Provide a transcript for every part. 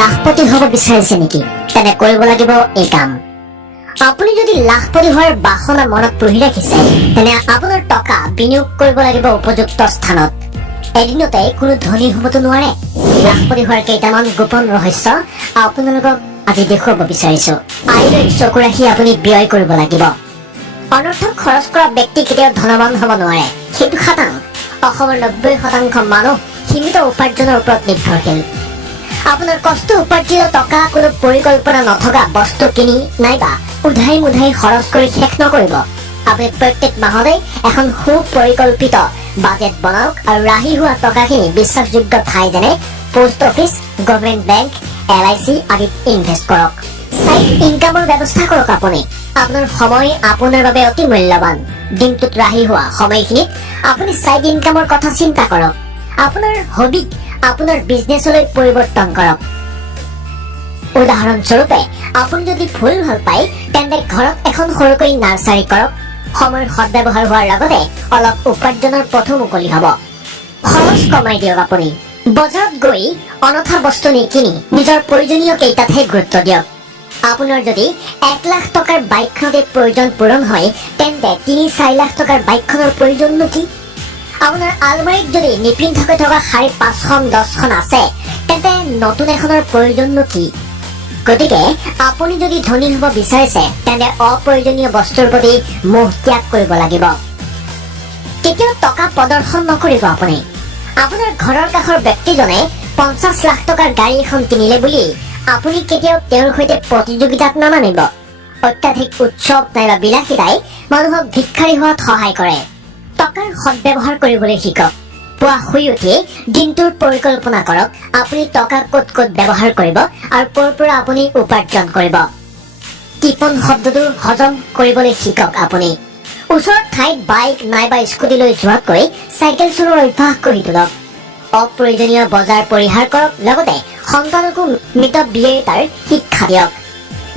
লাখপতি হ'ব বিচাৰিছে নেকি তেনে কৰিব লাগিব এই কাম আপুনি যদি লাখপতি হোৱাৰ বাসনা মনত পুহি ৰাখিছে তেনে আপোনাৰ টকা বিনিয়োগ কৰিব লাগিব উপযুক্ত স্থানত এদিনতে কোনো ধনী হ'বতো নোৱাৰে লাখপতি হোৱাৰ কেইটামান গোপন ৰহস্য আপোনালোকক আজি দেখুৱাব বিচাৰিছো আইলৈ চকু ৰাখি আপুনি ব্যয় কৰিব লাগিব অনৰ্থক খৰচ কৰা ব্যক্তি কেতিয়াও ধনৱান হ'ব নোৱাৰে সেইটো খাটাং অসমৰ 90% মানুহ সীমিত উপাৰ্জনৰ ওপৰত নিৰ্ভৰশীল আপোনাৰ কষ্ট উপাৰ্জিত টকা কোনো পৰিকল্পনা নথকা বস্তু কিনি নাইবা উধাই মুধাই খৰচ কৰি শেষ নকৰিব আপুনি প্ৰত্যেক মাহতে এখন সুপৰিকল্পিত বাজেট বনাওক আৰু ৰাহি হোৱা টকাখিনি বিশ্বাসযোগ্য ঠাই যেনে post office government bank LIC আদিত ইনভেষ্ট কৰক সাইড ইনকামৰ ব্যৱস্থা কৰক আপুনি আপোনাৰ সময় আপোনাৰ বাবে অতি মূল্যৱান দিনটোত ৰাহি হোৱা সময়খিনিত আপুনি সাইড ইনকামৰ কথা চিন্তা কৰক আপোনাৰ হবিক আপোনাৰ বিজনেছলৈ পৰিৱৰ্তন কৰক উদাহৰণস্বৰূপে আপুনি যদি ফুল ভাল পায় তেন্তে ঘৰত এখন সৰুকৈ নাৰ্চাৰী কৰক সময়ৰ সদ্ব্যৱহাৰ হোৱাৰ লগতে অলপ উপাৰ্জনৰ পথো মুকলি হ'ব খৰচ কমাই দিয়ক আপুনি বজাৰত গৈ অনথা বস্তু নিকিনি নিজৰ প্ৰয়োজনীয় কেইটাতহে গুৰুত্ব দিয়ক আপোনাৰ যদি 1 লাখ টকাৰ বাইকখনতে প্ৰয়োজন পূৰণ হয় তেন্তে 3-4 লাখ টকাৰ বাইকখনৰ প্ৰয়োজননো কি আপোনাৰ আলমাৰীত যদি নিপিন্ধাকৈ থকা 5-10খন আছে তেন্তে নতুন এখনৰ প্ৰয়োজননো কি গতিকে আপুনি যদি ধনী হ'ব বিচাৰিছে তেন্তে অপ্ৰয়োজনীয় বস্তুৰ প্ৰতি মোহ ত্যাগ কৰিব লাগিব কেতিয়াও টকা প্ৰদৰ্শন নকৰিব আপুনি আপোনাৰ ঘৰৰ কাষৰ ব্যক্তিজনে 50 লাখ টকাৰ গাড়ী এখন কিনিলে বুলি আপুনি কেতিয়াও তেওঁৰ সৈতে প্ৰতিযোগিতাত নানামিব অত্যাধিক উৎসৱ নাইবা বিলাসিতাই মানুহক ভিক্ষাৰী হোৱাত সহায় কৰে টকাৰ সদ্ব্যৱহাৰ কৰিবলৈ শিকক পুৱা শুই উঠি দিনটোৰ পৰিকল্পনা কৰক আপুনি টকা ক'ত ক'ত ব্যৱহাৰ কৰিব আৰু ক'ৰ পৰা আপুনি উপাৰ্জন কৰিব টিপন শব্দটো হজম কৰিবলৈ শিকক আপুনি ওচৰৰ ঠাইত বাইক নাইবা স্কুটি লৈ যোৱাতকৈ চাইকেল চলোৱাৰ অভ্যাস কৰি তোলক অপ্ৰয়োজনীয় বজাৰ পৰিহাৰ কৰক লগতে সন্তানকো মিতব্যয়িতাৰ শিক্ষা দিয়ক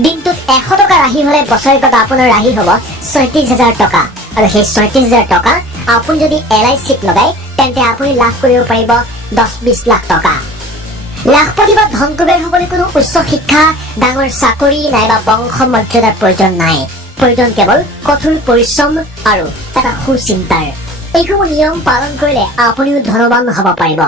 দিনটোত 100 টকা ৰাহি হ'লে বছৰেকত আপোনাৰ ৰাহি হ'ব 37,000 টকা আৰু সেই 37,000 টকা আপুনি যদি LICত লগায় তেন্তে আপুনি লাভ কৰিব পাৰিব 10-20 লাখ টকা লাখপতি বা ধনকুবেৰ হ'বলৈ কোনো উচ্চ শিক্ষা ডাঙৰ চাকৰি নাইবা বংশ মৰ্যাদাৰ প্ৰয়োজন নাই প্ৰয়োজন কেৱল কঠোৰ পৰিশ্ৰম আৰু এটা সুচিন্তাৰ এইসমূহ নিয়ম পালন কৰিলে আপুনিও ধনৱান হ'ব পাৰিব